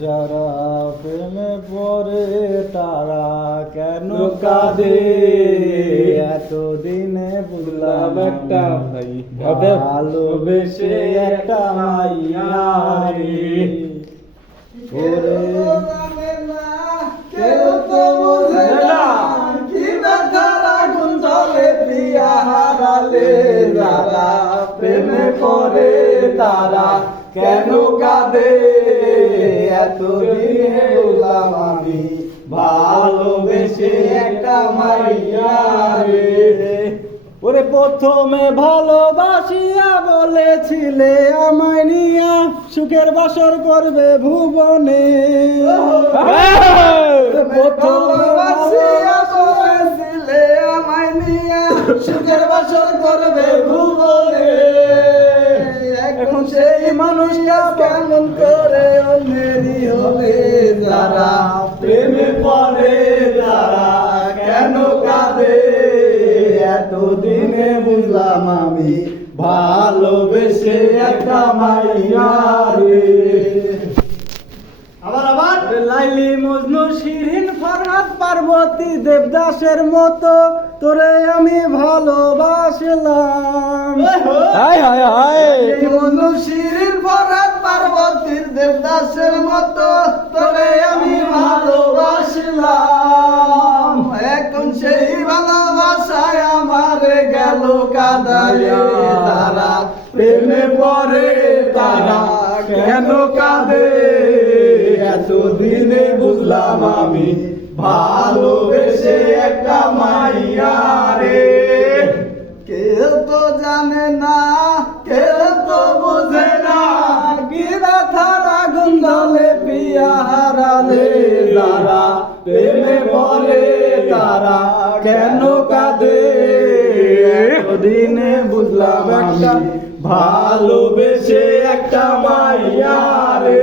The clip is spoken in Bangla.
যারা প্রেমে পড়ে তারা কেন কাঁদে এতদিনে বুঝলাম একটা ভালোবেসে একটা মাইয়ারে কেউ তো বোঝে না কি ব্যথার আগুন জ্বলে প্রিয়া হারালে যারা প্রেমে পড়ে তারা কেন কাঁদে এতদিনে বুঝলাম আমি ভালোবেসে একটা মাইয়ারে। ওরে প্রথমে ভালোবাসিয়া বলেছিলে আমায় নিয়া সুখের বাসর করবে ভুবনে। প্রথমে ভালোবাসিয়া বলেছিলে আমায় নিয়া সুখের বাসর করবে ভুবনে। এখন সেই মানুষটা কেমন করে অন্যেরই হবে যারা প্রেমে পড়ে তারা কেন কাঁদে এতদিনে বুঝলাম আমি ভালোবেসে একটা মাইয়ারে। আবার লাইলি মজনু শিরিন ফরহাদ পার্বতী দেবদাসের মতো তোরে আমি ভালোবাসলাম। মজনু শিরিন ফরহাদ পার্বতীর দেবদাসের মতো তোরে আমি ভালোবাসলাম। এখন সেই ভালোবাসায় আমারে গেল কাঁদাইয়া তারা প্রেমে পড়ে তারা কেন কাঁদে এতদিনে বুঝলাম আমি ভালোবেসে একটা মাইয়ারে। কেউ তো জানে না কেউ তো বোঝে না কি ব্যথার আগুন জ্বলে প্রিয়া হারালে যারা প্রেমে পড়ে তারা কেন কাঁদে এতদিনে বুঝলাম একটা ভালোবেসে একটা মাইয়ারে।